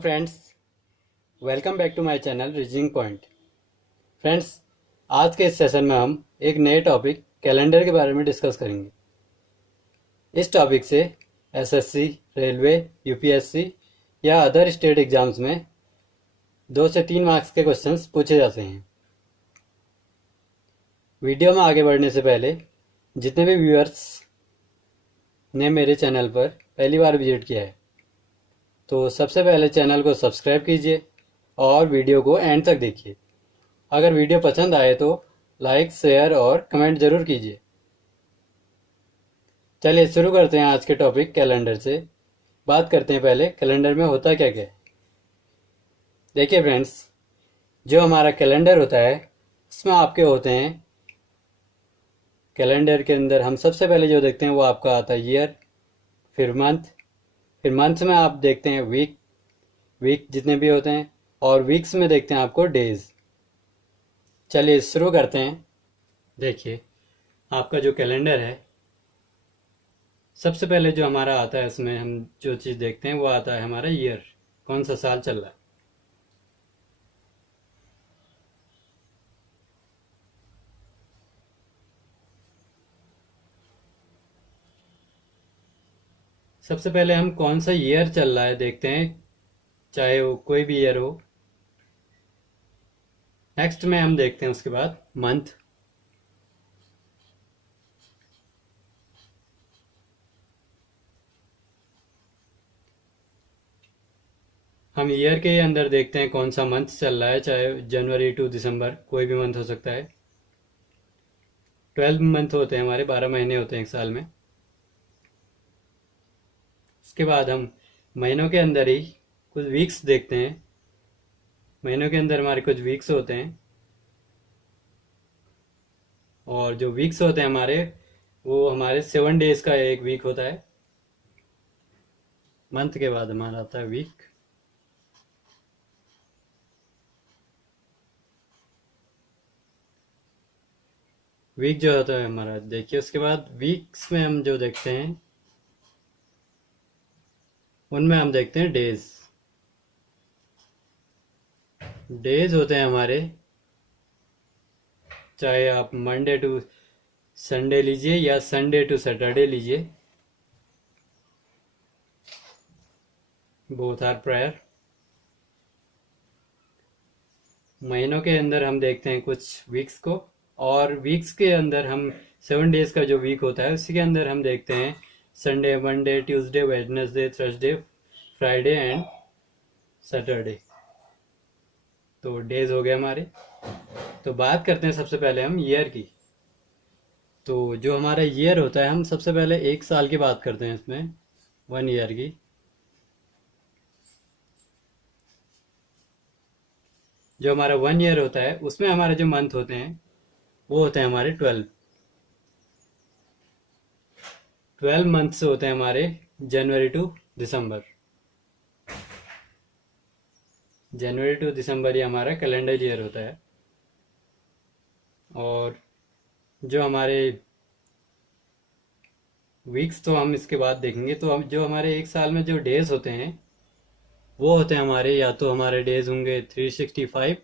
Friends, welcome back to my channel reasoning point. Friends, आज के इस सेशन में हम एक नए टॉपिक कैलेंडर के बारे में डिस्कस करेंगे। इस टॉपिक से एसएससी, रेलवे, यूपीएससी या अदर स्टेट एग्जाम्स में 2 से 3 मार्क्स के क्वेश्चंस पूछे जाते हैं। वीडियो में आगे बढ़ने से पहले जितने भी व्यूअर्स ने मेरे चैनल पर पहली बार विजिट किया है तो सबसे पहले चैनल को सब्सक्राइब कीजिए और वीडियो को एंड तक देखिए। अगर वीडियो पसंद आए तो लाइक, शेयर और कमेंट जरूर कीजिए। चलिए शुरू करते हैं आज के टॉपिक कैलेंडर से। बात करते हैं पहले कैलेंडर में होता क्या क्या है। देखिए फ्रेंड्स, जो हमारा कैलेंडर होता है उसमें आपके होते हैं, कैलेंडर के अंदर हम सबसे पहले जो देखते हैं वो आपका आता है ईयर, फिर मंथ में आप देखते हैं वीक जितने भी होते हैं, और वीक्स में देखते हैं आपको डेज। चलिए शुरू करते हैं। देखिए, आपका जो कैलेंडर है सबसे पहले जो हमारा आता है उसमें हम जो चीज़ देखते हैं वो आता है हमारा ईयर, कौन सा साल चल रहा है। सबसे पहले हम कौन सा ईयर चल रहा है देखते हैं, चाहे वो कोई भी ईयर हो। नेक्स्ट में हम देखते हैं उसके बाद मंथ, हम ईयर के अंदर देखते हैं कौन सा मंथ चल रहा है, चाहे जनवरी टू दिसंबर कोई भी मंथ हो सकता है। 12 मंथ होते हैं हमारे, 12 महीने होते हैं एक साल में। उसके बाद हम महीनों के अंदर ही कुछ वीक्स देखते हैं। महीनों के अंदर हमारे कुछ वीक्स होते हैं, और जो वीक्स होते हैं हमारे वो हमारे 7 डेज का एक वीक होता है। मंथ के बाद हमारा आता है वीक। वीक जो होता है हमारा, देखिए उसके बाद वीक्स में हम जो देखते हैं उनमें हम देखते हैं डेज। डेज होते हैं हमारे, चाहे आप मंडे टू संडे लीजिए या संडे टू सैटरडे लीजिए, बोथ आर प्रायर। महीनों के अंदर हम देखते हैं कुछ वीक्स को, और वीक्स के अंदर हम 7 डेज का जो वीक होता है उसी के अंदर हम देखते हैं Sunday, Monday, Tuesday, Wednesday, Thursday, Friday and Saturday. तो डेज हो गए हमारे। तो बात करते हैं सबसे पहले हम ईयर की। तो जो हमारा ईयर होता है, हम सबसे पहले एक साल की बात करते हैं इसमें, 1 ईयर की। जो हमारा 1 ईयर होता है उसमें हमारे जो मंथ होते हैं वो होते हैं हमारे 12 मंथ्स होते हैं हमारे, जनवरी टू दिसंबर। जनवरी टू दिसंबर ये हमारा कैलेंडर ईयर होता है। और जो हमारे वीक्स तो हम इसके बाद देखेंगे। तो हम जो हमारे एक साल में जो डेज होते हैं वो होते हैं हमारे, या तो हमारे डेज होंगे 365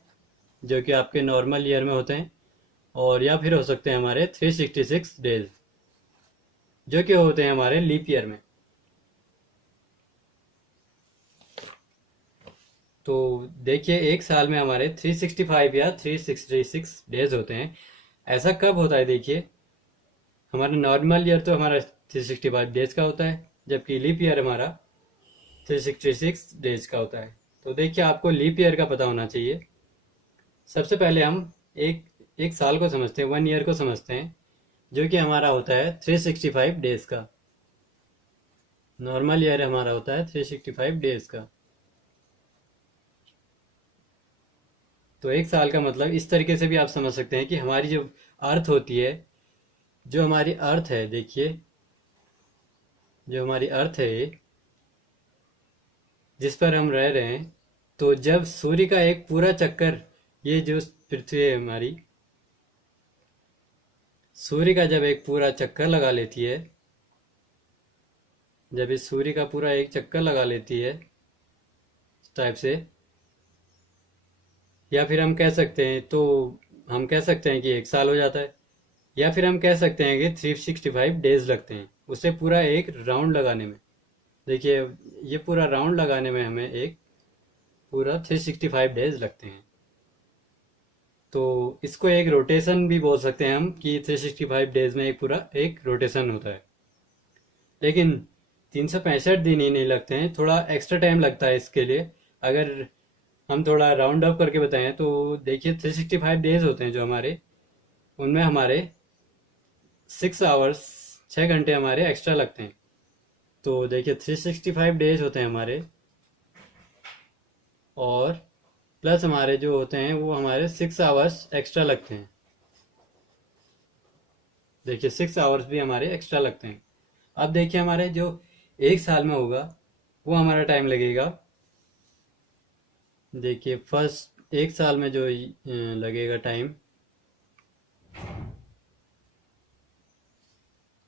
जो कि आपके नॉर्मल ईयर में होते हैं, और या फिर हो सकते हैं हमारे 366 डेज जो कि होते हैं हमारे लीप ईयर में। तो देखिए, एक साल में हमारे 365 या 366 डेज होते हैं। ऐसा कब होता है? देखिए, हमारा नॉर्मल ईयर तो हमारा 365 डेज का होता है, जबकि लीप ईयर हमारा 366 डेज का होता है। तो देखिए, आपको लीप ईयर का पता होना चाहिए। सबसे पहले हम एक साल को समझते हैं, 1 ईयर को समझते हैं, जो कि हमारा होता है 365 डेज का। नॉर्मल ईयर हमारा होता है 365 डेज का। तो एक साल का मतलब इस तरीके से भी आप समझ सकते हैं कि हमारी जो अर्थ होती है, जो हमारी अर्थ है, देखिए जो हमारी अर्थ है जिस पर हम रह रहे हैं, तो जब सूर्य का एक पूरा चक्कर, ये जो पृथ्वी है हमारी, सूर्य का जब एक पूरा चक्कर लगा लेती है, जब इस सूर्य का पूरा एक चक्कर लगा लेती है टाइप से, या फिर हम कह सकते हैं तो हम कह सकते हैं कि 1 साल हो जाता है, या फिर हम कह सकते हैं कि 365 डेज लगते हैं उसे पूरा एक राउंड लगाने में। देखिए, ये पूरा राउंड लगाने में हमें एक पूरा 365 डेज लगते हैं। तो इसको एक रोटेशन भी बोल सकते हैं हम कि 365 डेज में एक पूरा एक रोटेशन होता है। लेकिन 365 दिन ही नहीं लगते हैं, थोड़ा एक्स्ट्रा टाइम लगता है इसके लिए। अगर हम थोड़ा राउंड अप करके बताएं तो देखिए, 365 डेज होते हैं जो हमारे, उनमें हमारे 6 आवर्स, 6 घंटे हमारे एक्स्ट्रा लगते हैं। तो देखिए, 365 डेज होते हैं हमारे, और प्लस हमारे जो होते हैं वो हमारे 6 आवर्स एक्स्ट्रा लगते हैं। देखिए, 6 आवर्स भी हमारे एक्स्ट्रा लगते हैं। अब देखिए, हमारे जो 1 साल में होगा वो हमारा टाइम लगेगा। देखिए, फर्स्ट 1 साल में जो लगेगा टाइम,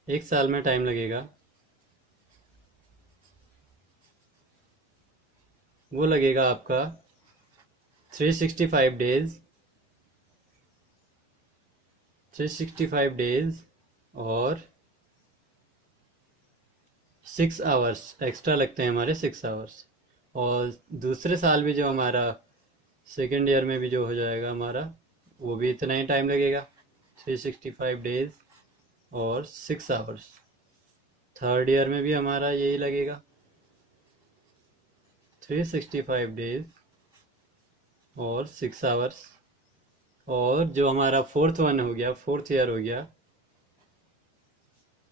1 साल में टाइम लगेगा, वो लगेगा आपका 365 डेज, 365 डेज और 6 आवर्स एक्स्ट्रा लगते हैं हमारे, 6 आवर्स। और दूसरे साल भी जो हमारा सेकेंड ईयर में भी जो हो जाएगा हमारा, वो भी इतना ही टाइम लगेगा, 365 डेज और 6 आवर्स। थर्ड ईयर में भी हमारा यही लगेगा, 365 डेज और 6 आवर्स। और जो हमारा फोर्थ वन हो गया, फोर्थ ईयर हो गया,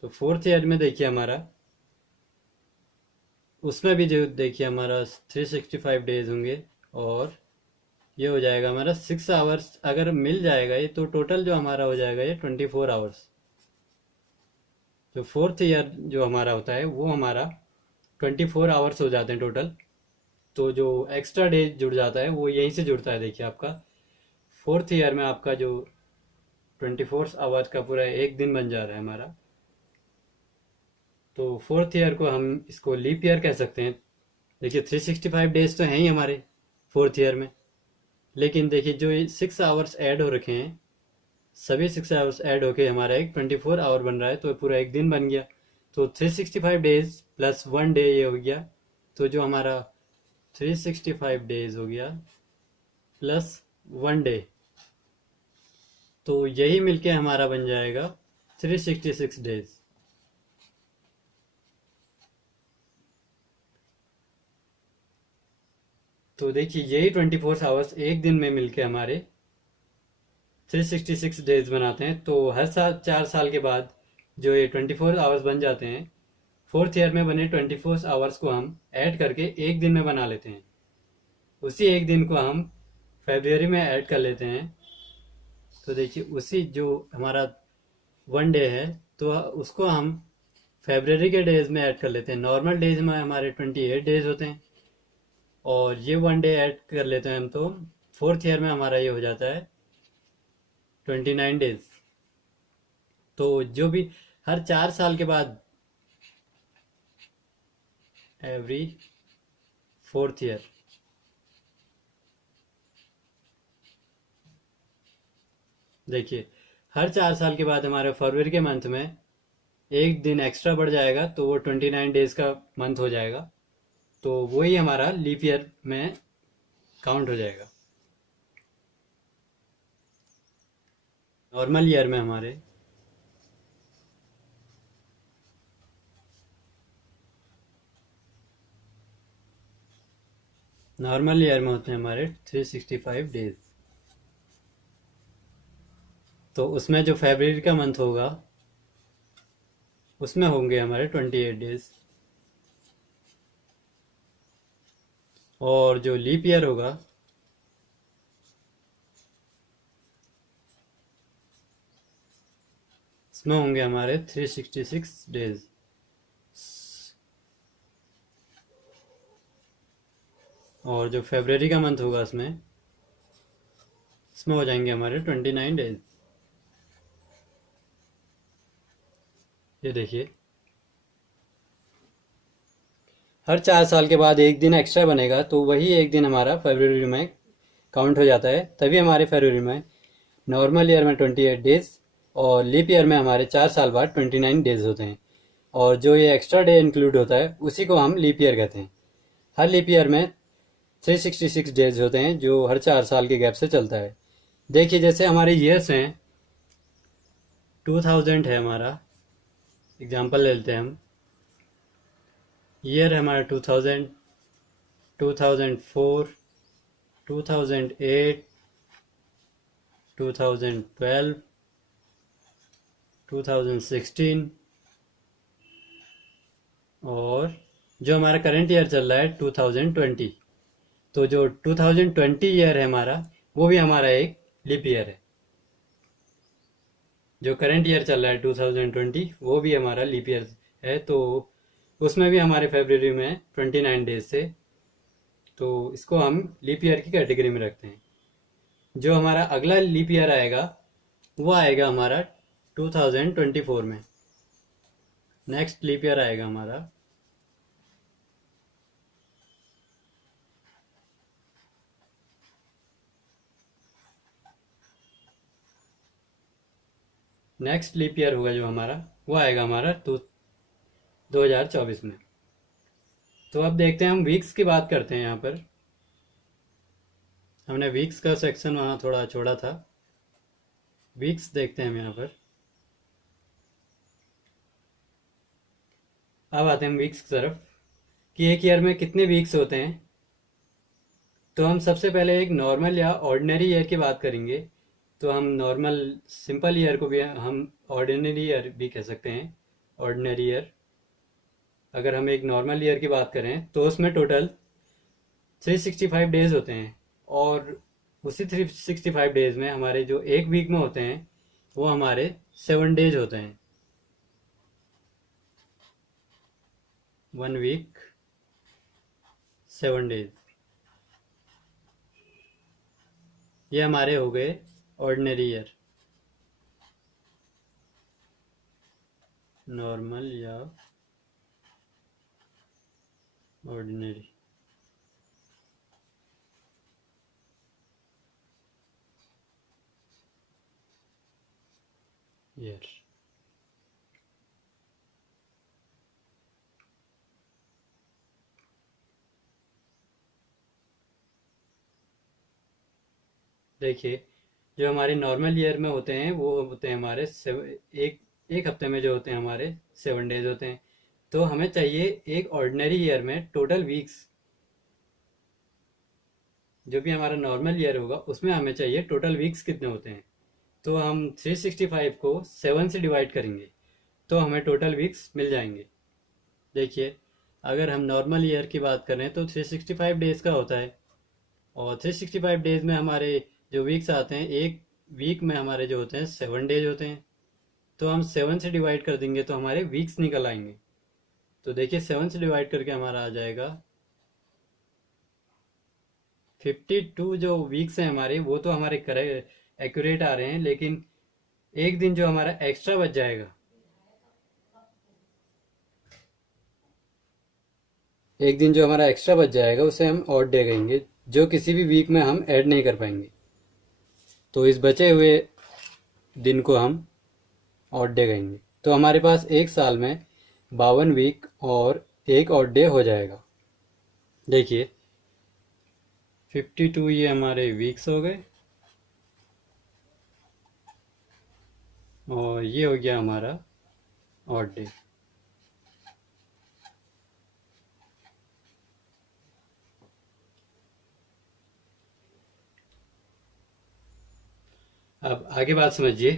तो फोर्थ ईयर में देखिए हमारा, उसमें भी जो देखिए हमारा 365 डेज होंगे, और ये हो जाएगा हमारा 6 आवर्स। अगर मिल जाएगा ये तो टोटल जो हमारा हो जाएगा ये 24 आवर्स। जो फोर्थ ईयर जो हमारा होता है वो हमारा 24 आवर्स हो जाते हैं टोटल। तो जो एक्स्ट्रा डे जुड़ जाता है वो यहीं से जुड़ता है। देखिए, आपका फोर्थ ईयर में आपका जो 24 आवर्स का पूरा एक दिन बन जा रहा है हमारा। तो फोर्थ ईयर को हम इसको लीप ईयर कह सकते हैं। देखिए, 365 डेज तो हैं ही हमारे फोर्थ ईयर में, लेकिन देखिए जो 6 आवर्स ऐड हो रखे हैं, सभी 6 आवर्स ऐड होके हमारा एक 24 आवर बन रहा है, तो पूरा एक दिन बन गया। तो 365 डेज प्लस 1 डे ये हो गया, तो जो हमारा 365 डेज हो गया प्लस 1 डे, तो यही मिलके हमारा बन जाएगा 366 डेज। तो देखिए, यही 24 आवर्स एक दिन में मिलके हमारे 366 डेज बनाते हैं। तो हर साल 4 साल के बाद जो ये 24 आवर्स बन जाते हैं, फोर्थ ईयर में बने 24 आवर्स को हम ऐड करके एक दिन में बना लेते हैं। उसी एक दिन को हम फरवरी में ऐड कर लेते हैं। तो देखिए, उसी जो हमारा 1 डे है, तो उसको हम फरवरी के डेज में ऐड कर लेते हैं। नॉर्मल डेज में हमारे 28 डेज होते हैं, और ये 1 डे ऐड कर लेते हैं हम, तो फोर्थ ईयर में हमारा ये हो जाता है 29 डेज। तो जो भी हर 4 साल के बाद, एवरी फोर्थ ईयर, देखिए हर 4 साल के बाद हमारे फरवरी के मंथ में एक दिन एक्स्ट्रा बढ़ जाएगा, तो वो 29 डेज का मंथ हो जाएगा। तो वही हमारा लीप ईयर में काउंट हो जाएगा। नॉर्मल ईयर में हमारे नॉर्मल ईयर में होते हैं हमारे 365 डेज। तो उसमें जो फरवरी का मंथ होगा उसमें होंगे हमारे 28 डेज, और जो लीप ईयर होगा इसमें होंगे हमारे 366 डेज। और जो फरवरी का मंथ होगा इसमें हो जाएंगे हमारे 29 डेज। ये देखिए, हर 4 साल के बाद एक दिन एक्स्ट्रा बनेगा, तो वही एक दिन हमारा फरवरी में काउंट हो जाता है। तभी हमारे फरवरी में नॉर्मल ईयर में 28 डेज और लीप ईयर में हमारे 4 साल बाद 29 डेज होते हैं। और जो ये एक्स्ट्रा डे इंक्लूड होता है उसी को हम लीप ईयर कहते हैं। हर लीप ईयर में 366 डेज होते हैं, जो हर 4 साल के गैप से चलता है। देखिए, जैसे हमारे ईयर्स हैं, 2000 है हमारा, एग्जांपल ले लेते हैं हम। ईयर है हमारा 2000, 2004, 2008, 2012, 2016 और जो हमारा करंट ईयर चल रहा है 2020। तो जो 2020 ईयर है हमारा, वो भी हमारा एक लीप ईयर है। जो करंट ईयर चल रहा है 2020, वो भी हमारा लीप ईयर है। तो उसमें भी हमारे फरवरी में 29 डेज थे, तो इसको हम लीप ईयर की कैटेगरी में रखते हैं। जो हमारा अगला लीप ईयर आएगा, वो आएगा हमारा 2024 में। नेक्स्ट लीप ईयर आएगा हमारा नेक्स्ट लीप ईयर होगा जो हमारा, वो आएगा हमारा 2024 में। तो अब देखते हैं, हम वीक्स की बात करते हैं। यहाँ पर हमने वीक्स का सेक्शन वहाँ थोड़ा छोड़ा था। वीक्स देखते हैं हम यहाँ पर। अब आते हैं हम वीक्स की तरफ, कि एक ईयर में कितने वीक्स होते हैं। तो हम सबसे पहले एक नॉर्मल या ऑर्डिनरी ईयर की बात करेंगे। तो हम नॉर्मल सिंपल ईयर को भी हम ऑर्डिनरी ईयर भी कह सकते हैं। ऑर्डिनरी ईयर, अगर हम एक नॉर्मल ईयर की बात करें तो उसमें टोटल 365 डेज होते हैं। और उसी 365 डेज में हमारे जो एक वीक में होते हैं, वो हमारे 7 डेज होते हैं। 1 वीक 7 डेज, ये हमारे हो गए ऑर्डिनरी ईयर, नॉर्मल या ऑर्डिनरी ईयर। देखिए, जो हमारे नॉर्मल ईयर में होते हैं वो होते हैं हमारे एक एक हफ्ते में जो होते हैं हमारे 7 डेज होते हैं। तो हमें चाहिए एक ऑर्डिनरी ईयर में टोटल वीक्स, जो भी हमारा नॉर्मल ईयर होगा उसमें हमें चाहिए टोटल वीक्स कितने होते हैं। तो हम 365 को 7 से डिवाइड करेंगे, तो हमें टोटल वीक्स मिल जाएंगे। देखिए, अगर हम नॉर्मल ईयर की बात करें तो 365 डेज का होता है। और 365 डेज में हमारे जो वीक्स आते हैं, एक वीक में हमारे जो होते हैं 7 डेज होते हैं। तो हम 7 से डिवाइड कर देंगे तो हमारे वीक्स निकल आएंगे। तो देखिए, 7 से डिवाइड करके हमारा आ जाएगा 52। जो वीक्स हैं हमारे, वो तो हमारे एक्यूरेट आ रहे हैं, लेकिन एक दिन जो हमारा एक्स्ट्रा बच जाएगा, एक दिन जो हमारा एक्स्ट्रा बच जाएगा उसे हम ऑड डे कहेंगे, जो किसी भी वीक में हम ऐड नहीं कर पाएंगे। तो इस बचे हुए दिन को हम ऑड डे कहेंगे। तो हमारे पास एक साल में 52 वीक और एक ऑड डे हो जाएगा। देखिए, 52 ये हमारे वीक्स हो गए और ये हो गया हमारा ऑड डे। अब आगे बात समझिए।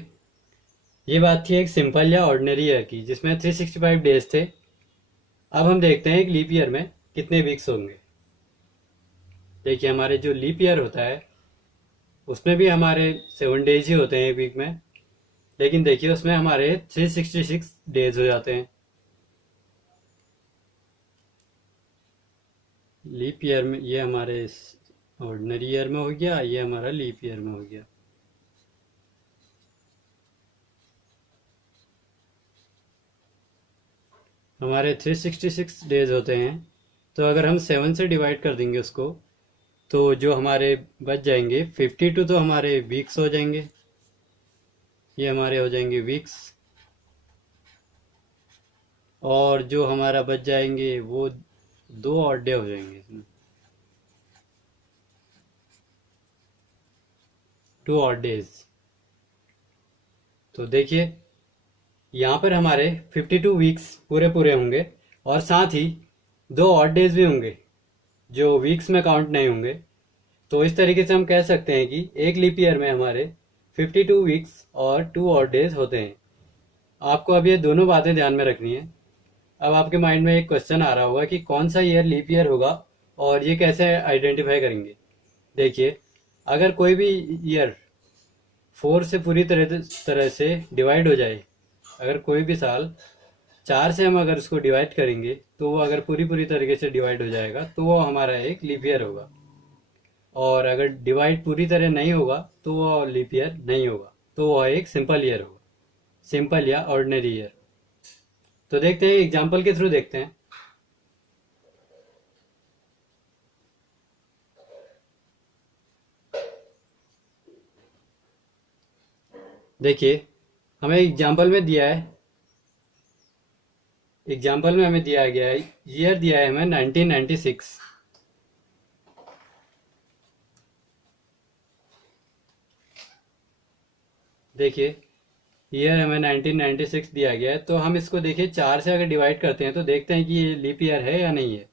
ये बात थी एक सिंपल या ऑर्डिनरी ईयर की, जिसमें 365 डेज थे। अब हम देखते हैं एक लीप ईयर में कितने वीक्स होंगे। देखिए, हमारे जो लीप ईयर होता है उसमें भी हमारे 7 डेज ही होते हैं एक वीक में, लेकिन देखिए उसमें हमारे 366 डेज हो जाते हैं। लीप ईयर में ये हमारे ऑर्डिनरी ईयर में हो गया, ये हमारा लीप ईयर में हो गया। हमारे 366 डेज होते हैं, तो अगर हम 7 से डिवाइड कर देंगे उसको, तो जो हमारे बच जाएंगे 52 तो हमारे वीक्स हो जाएंगे, ये हमारे हो जाएंगे वीक्स। और जो हमारा बच जाएंगे वो 2 ऑड डे हो जाएंगे इसमें, 2 ऑड डेज। तो देखिए यहाँ पर हमारे 52 वीक्स पूरे पूरे होंगे, और साथ ही 2 ऑड डेज भी होंगे जो वीक्स में काउंट नहीं होंगे। तो इस तरीके से हम कह सकते हैं कि एक लीप ईयर में हमारे 52 वीक्स और 2 ऑड डेज होते हैं। आपको अब ये दोनों बातें ध्यान में रखनी है। अब आपके माइंड में एक क्वेश्चन आ रहा होगा कि कौन सा ईयर लीप ईयर होगा और ये कैसे आइडेंटिफाई करेंगे। देखिए, अगर कोई भी ईयर 4 से पूरी तरह से डिवाइड हो जाए, अगर कोई भी साल 4 से हम अगर उसको डिवाइड करेंगे, तो वो अगर पूरी पूरी तरीके से डिवाइड हो जाएगा तो वो हमारा एक लीप ईयर होगा। और अगर डिवाइड पूरी तरह नहीं होगा तो वो लीप ईयर नहीं होगा, तो वो एक सिंपल ईयर होगा, सिंपल या ऑर्डिनरी ईयर। तो देखते हैं, एग्जाम्पल के थ्रू देखते हैं। देखिए, हमें एग्जाम्पल में दिया है, एग्जाम्पल में हमें दिया गया है, ईयर दिया है हमें 1996। देखिए, ईयर हमें 1996 दिया गया है, तो हम इसको देखिए 4 से अगर डिवाइड करते हैं तो देखते हैं कि ये लीप ईयर है या नहीं है।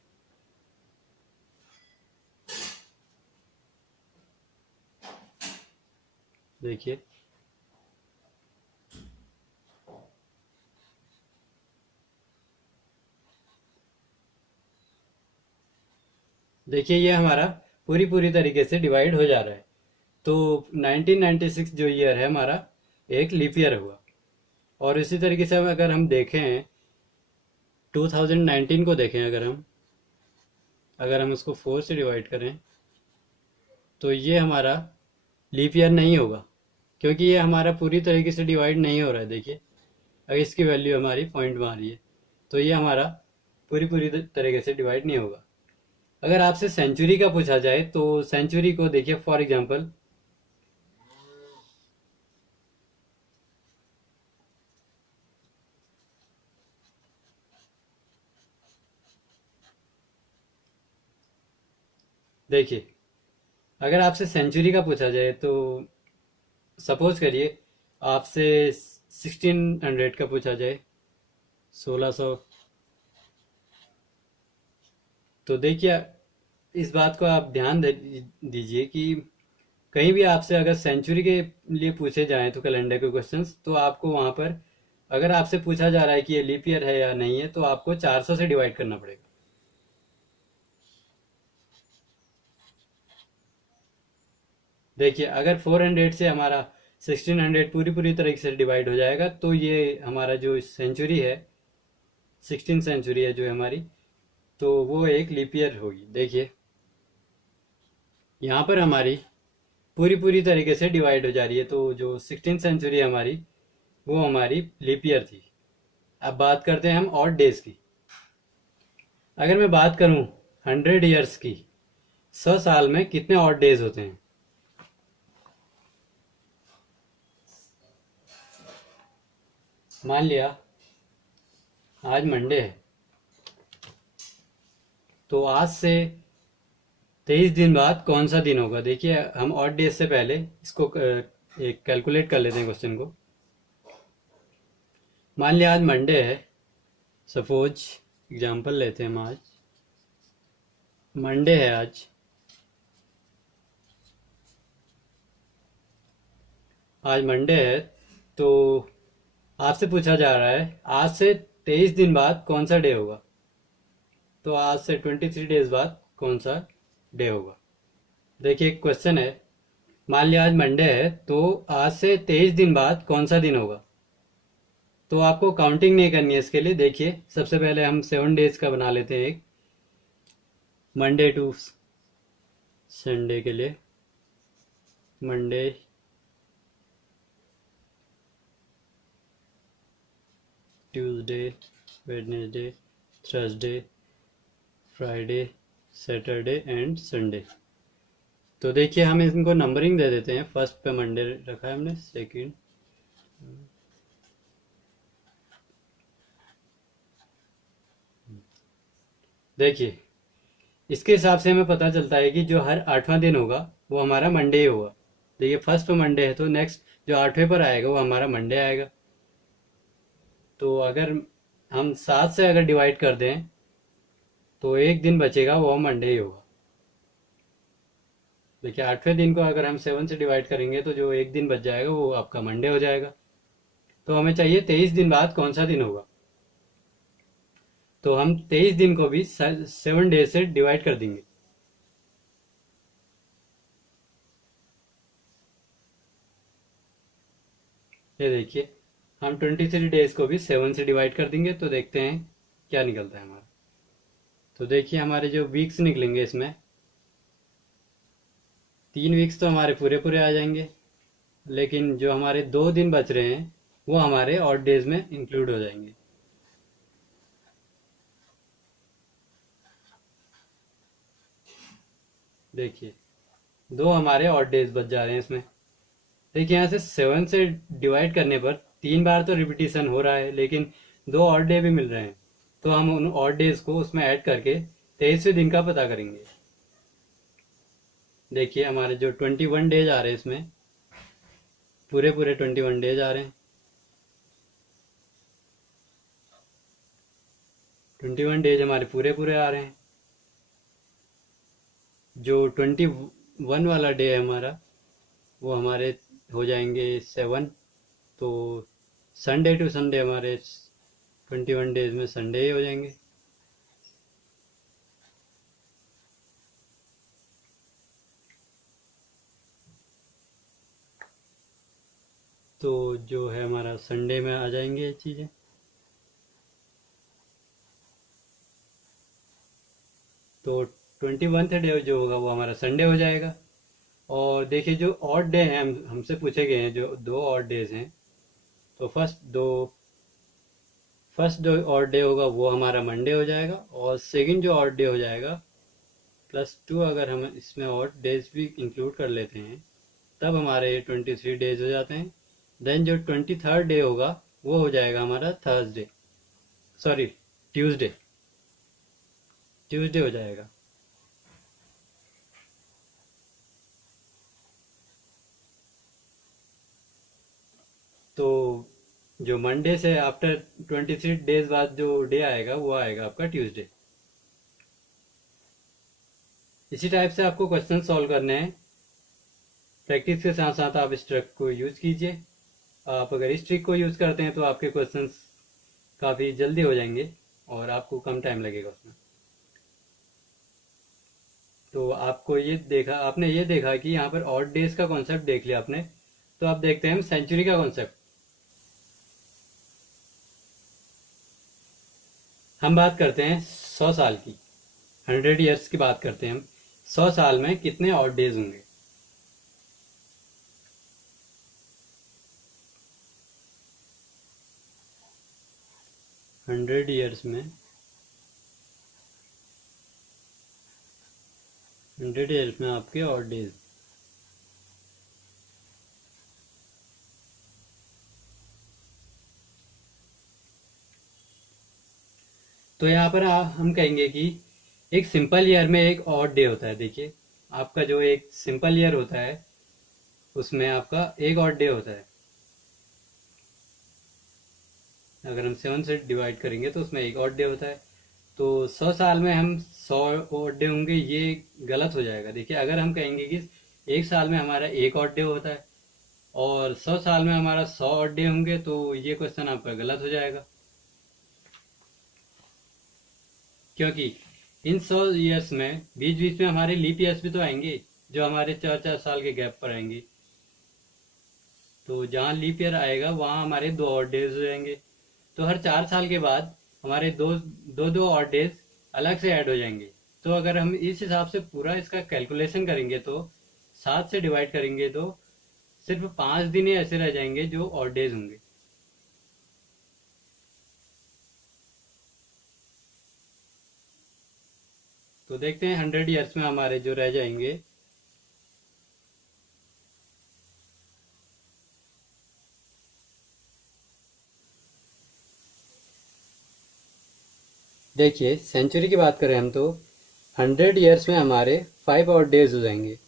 देखिए, देखिए ये हमारा पूरी पूरी तरीके से डिवाइड हो जा रहा है। तो 1996 जो ईयर है हमारा एक लीप ईयर हुआ। और इसी तरीके से अगर हम देखें 2019 को देखें, अगर हम उसको 4 से डिवाइड करें तो ये हमारा लीप ईयर नहीं होगा, क्योंकि ये हमारा पूरी तरीके से डिवाइड नहीं हो रहा है। देखिए, अगर इसकी वैल्यू हमारी पॉइंट में आ रही है तो ये हमारा पूरी पूरी तरीके से डिवाइड नहीं होगा। अगर आपसे सेंचुरी का पूछा जाए तो सेंचुरी को देखिए, फॉर एग्जांपल देखिए, अगर आपसे सेंचुरी का पूछा जाए तो सपोज करिए आपसे 1600 का पूछा जाए, 1600। तो देखिए, इस बात को आप ध्यान दीजिए कि कहीं भी आपसे अगर सेंचुरी के लिए पूछे जाएं तो कैलेंडर के क्वेश्चंस, तो आपको वहां पर अगर आपसे पूछा जा रहा है कि ये लीप ईयर है या नहीं है, तो आपको 400 से डिवाइड करना पड़ेगा। देखिए, अगर 400 से हमारा 1600 पूरी पूरी तरीके से डिवाइड हो जाएगा, तो ये हमारा जो सेंचुरी है, 16 सेंचुरी है जो हमारी, तो वो एक लीप ईयर होगी। देखिए, यहाँ पर हमारी पूरी पूरी तरीके से डिवाइड हो जा रही है, तो जो 16 सेंचुरी है हमारी, वो हमारी लीप ईयर थी। अब बात करते हैं हम ऑड डेज की। अगर मैं बात करूं 100 ईयर्स की, 100 साल में कितने ऑड डेज होते हैं। मान लिया आज मंडे है, तो आज से 23 दिन बाद कौन सा दिन होगा। देखिए, हम ऑड डेज से पहले इसको एक कैलकुलेट कर लेते हैं क्वेश्चन को। मान लिया आज मंडे है, सपोज एग्जांपल लेते हैं हम, आज मंडे है। आज मंडे है, तो आपसे पूछा जा रहा है आज से 23 दिन बाद कौन सा डे होगा। तो आज से 23 डेज बाद कौन सा डे होगा। देखिए, क्वेश्चन है, मान लिया आज मंडे है, तो आज से 23 दिन बाद कौन सा दिन होगा। तो आपको काउंटिंग नहीं करनी है इसके लिए। देखिए, सबसे पहले हम 7 डेज का बना लेते हैं, एक मंडे टू संडे के लिए। Monday, Tuesday, Wednesday, Thursday, Friday, Saturday and Sunday. तो देखिए हम इनको नंबरिंग दे देते हैं। फर्स्ट पे मंडे रखा है हमने, सेकंड, देखिए इसके हिसाब से हमें पता चलता है कि जो हर 8वां दिन होगा वो हमारा मंडे ही होगा। देखिए फर्स्ट पे मंडे है तो नेक्स्ट जो 8वें पर आएगा वो हमारा मंडे आएगा। तो अगर हम 7 से अगर डिवाइड कर दें तो एक दिन बचेगा, वो मंडे ही होगा। देखिए 8वें दिन को अगर हम 7 से डिवाइड करेंगे तो जो एक दिन बच जाएगा वो आपका मंडे हो जाएगा। तो हमें चाहिए 23 दिन बाद कौन सा दिन होगा। तो हम 23 दिन को भी 7 डेज से डिवाइड कर देंगे। ये देखिए हम 23 डेज को भी 7 से डिवाइड कर देंगे तो देखते हैं क्या निकलता है हमारा। तो देखिए हमारे जो वीक्स निकलेंगे इसमें 3 वीक्स तो हमारे पूरे पूरे आ जाएंगे, लेकिन जो हमारे 2 दिन बच रहे हैं वो हमारे ऑड डेज में इंक्लूड हो जाएंगे। देखिए 2 हमारे ऑड डेज बच जा रहे हैं इसमें। देखिए यहाँ से 7 से डिवाइड करने पर 3 बार तो रिपीटिशन हो रहा है, लेकिन 2 ऑड डे भी मिल रहे हैं। तो हम उन ऑड डेज को उसमें ऐड करके 23वें दिन का पता करेंगे। देखिए हमारे जो 21 डेज आ रहे हैं इसमें पूरे पूरे 21 डेज आ रहे हैं। 21 डेज हमारे पूरे पूरे आ रहे हैं। जो 21 वाला डे है हमारा वो हमारे हो जाएंगे 7। तो संडे टू संडे हमारे 21 डेज में संडे ही हो जाएंगे। तो जो है हमारा संडे में आ जाएंगे ये चीज़ें। तो 21th डे जो होगा वो हमारा संडे हो जाएगा। और देखिए जो ऑड डे हैं हमसे पूछे गए हैं, जो 2 ऑड डेज हैं, तो फर्स्ट जो ऑड डे होगा वो हमारा मंडे हो जाएगा, और सेकंड जो ऑड डे हो जाएगा +2 अगर हम इसमें ऑड डेज भी इंक्लूड कर लेते हैं तब हमारे 23 डेज हो जाते हैं। देन जो 23rd डे होगा वो हो जाएगा हमारा थर्सडे, सॉरी ट्यूसडे, ट्यूसडे हो जाएगा। तो जो मंडे से आफ्टर 23 डेज बाद जो डे आएगा वो आएगा आपका ट्यूसडे। इसी टाइप से आपको क्वेश्चन सॉल्व करने हैं। प्रैक्टिस के साथ साथ आप इस ट्रिक को यूज कीजिए। आप अगर इस ट्रिक को यूज करते हैं तो आपके क्वेश्चंस काफ़ी जल्दी हो जाएंगे और आपको कम टाइम लगेगा उसमें। तो आपने ये देखा कि यहाँ पर ऑड डेज का कॉन्सेप्ट देख लिया आपने। तो आप देखते हैं हम सेंचुरी का कॉन्सेप्ट। हम बात करते हैं 100 साल की, 100 ईयर्स की बात करते हैं हम। 100 साल में कितने ऑड डेज होंगे। हंड्रेड ईयर्स में 100 ईयर्स में आपके ऑड डेज, तो यहाँ पर हम कहेंगे कि एक सिंपल ईयर में एक ऑड डे होता है। देखिए आपका जो एक सिंपल ईयर होता है उसमें आपका एक ऑड डे होता है। अगर हम 7 से डिवाइड करेंगे तो उसमें एक ऑड डे होता है। तो 100 साल में हम 100 ऑड डे होंगे, ये गलत हो जाएगा। देखिए अगर हम कहेंगे कि एक साल में हमारा एक ऑड डे होता है और 100 साल में हमारा 100 ऑड डे होंगे तो ये क्वेश्चन आपका गलत हो जाएगा, क्योंकि इन 100 ईयर्स में बीच बीच में हमारे लीप ईयर्स भी तो आएंगे जो हमारे 4-4 साल के गैप पर आएंगे। तो जहाँ लीप ईयर आएगा वहाँ हमारे 2 ऑड डेज हो जाएंगे। तो हर 4 साल के बाद हमारे दो ऑड डेज अलग से ऐड हो जाएंगे। तो अगर हम इस हिसाब से पूरा इसका कैलकुलेशन करेंगे तो 7 से डिवाइड करेंगे तो सिर्फ 5 दिन ही ऐसे रह जाएंगे जो ऑड डेज होंगे। तो देखते हैं 100 ईयर्स में हमारे जो रह जाएंगे। देखिए सेंचुरी की बात करें हम तो 100 ईयर्स में हमारे 5 और डेज हो जाएंगे।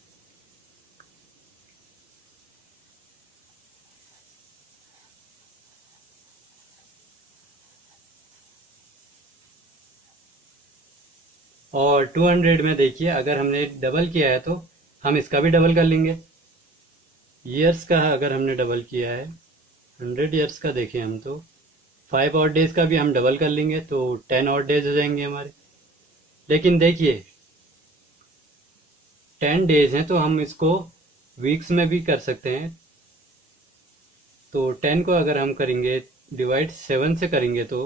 और 200 में देखिए अगर हमने डबल किया है तो हम इसका भी डबल कर लेंगे। ईयर्स का अगर हमने डबल किया है 100 ईयर्स का, देखिए हम तो 5 और डेज का भी हम डबल कर लेंगे तो 10 और डेज हो जाएंगे हमारे। लेकिन देखिए 10 डेज हैं तो हम इसको वीक्स में भी कर सकते हैं। तो 10 को अगर हम करेंगे डिवाइड 7 से करेंगे तो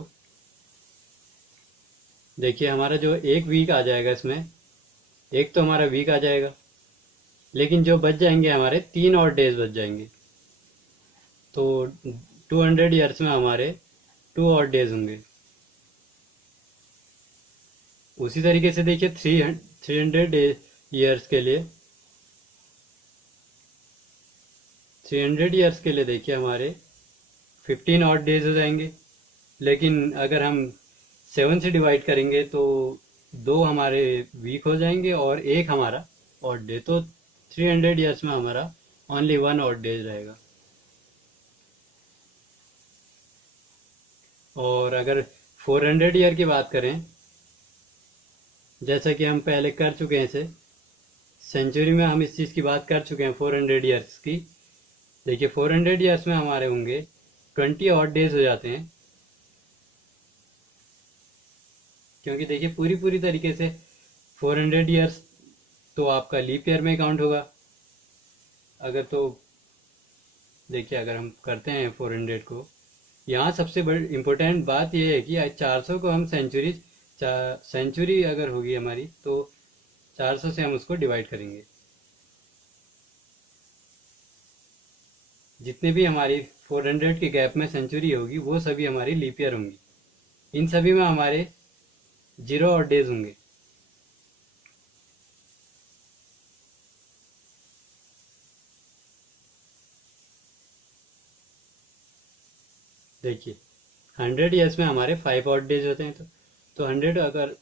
देखिए हमारा जो एक वीक आ जाएगा, इसमें एक तो हमारा वीक आ जाएगा, लेकिन जो बच जाएंगे हमारे 3 और डेज बच जाएंगे। तो 200 ईयर्स में हमारे 2 और डेज होंगे। उसी तरीके से देखिए 300 ईयर्स के लिए 300 ईयर्स के लिए देखिए हमारे 15 और डेज हो जाएंगे। लेकिन अगर हम 7 से डिवाइड करेंगे तो 2 हमारे वीक हो जाएंगे और एक हमारा ऑड डे। तो 300 ईयर्स में हमारा ओनली 1 ऑड डेज रहेगा। और अगर 400 ईयर की बात करें, जैसा कि हम पहले कर चुके हैं इसे सेंचुरी में, हम इस चीज़ की बात कर चुके हैं 400 ईयर्स की। देखिए 400 ईयर्स में हमारे होंगे 20 ऑड डेज हो जाते हैं, क्योंकि देखिए पूरी तरीके से 400 ईयर्स तो आपका लीप ईयर में काउंट होगा। अगर तो देखिए अगर हम करते हैं 400 को, यहाँ सबसे बड़ी इम्पोर्टेंट बात यह है कि 400 को हम सेंचुरी अगर होगी हमारी तो 400 से हम उसको डिवाइड करेंगे। जितने भी हमारी 400 के गैप में सेंचुरी होगी वो सभी हमारी लीप ईयर होंगी। इन सभी में हमारे 0 और डेज होंगे। देखिए 100 ईयर्स में हमारे 5 और डेज होते हैं। तो 100 अगर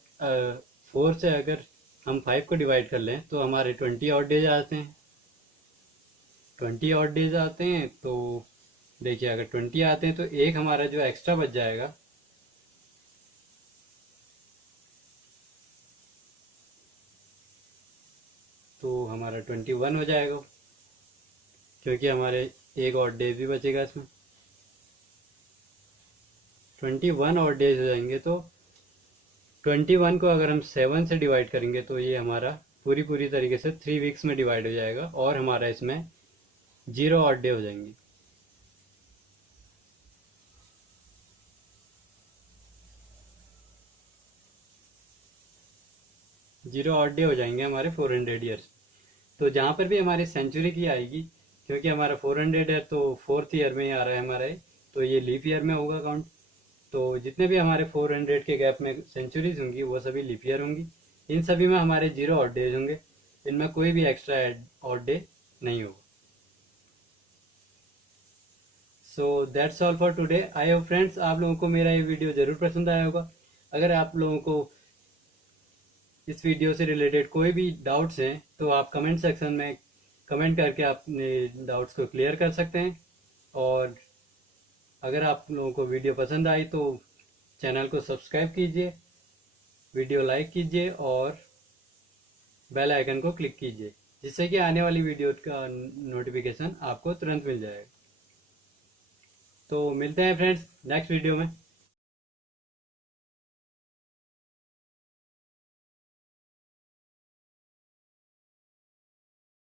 4 से अगर हम 5 को डिवाइड कर लें तो हमारे 20 और डेज आते हैं। 20 और डेज आते हैं तो देखिए अगर 20 आते हैं तो एक हमारा जो एक्स्ट्रा बच जाएगा तो हमारा 21 हो जाएगा, क्योंकि हमारे एक और डे भी बचेगा इसमें। 21 और डेज हो जाएंगे। तो 21 को अगर हम 7 से डिवाइड करेंगे तो ये हमारा पूरी तरीके से 3 वीक्स में डिवाइड हो जाएगा और हमारा इसमें 0 और डे हो जाएंगे। जीरो ऑड डे हो जाएंगे हमारे 400 ईयर्स। तो जहाँ पर भी हमारी सेंचुरी की आएगी, क्योंकि हमारा 400 है तो 4th ईयर में ही आ रहा है हमारा, तो ये लीप ईयर में होगा काउंट। तो जितने भी हमारे 400 के गैप में सेंचुरीज होंगी वो सभी लीप ईयर होंगी। इन सभी में हमारे 0 ऑड डेज होंगे, इनमें कोई भी एक्स्ट्रा ऑड डे नहीं होगा। So that's all for today. I hope friends आप लोगों को मेरा ये वीडियो ज़रूर पसंद आया होगा। अगर आप लोगों को इस वीडियो से रिलेटेड कोई भी डाउट्स हैं तो आप कमेंट सेक्शन में कमेंट करके अपने डाउट्स को क्लियर कर सकते हैं। और अगर आप लोगों को वीडियो पसंद आई तो चैनल को सब्सक्राइब कीजिए, वीडियो लाइक कीजिए और बेल आइकन को क्लिक कीजिए, जिससे कि आने वाली वीडियो का नोटिफिकेशन आपको तुरंत मिल जाएगा। तो मिलते हैं फ्रेंड्स नेक्स्ट वीडियो में।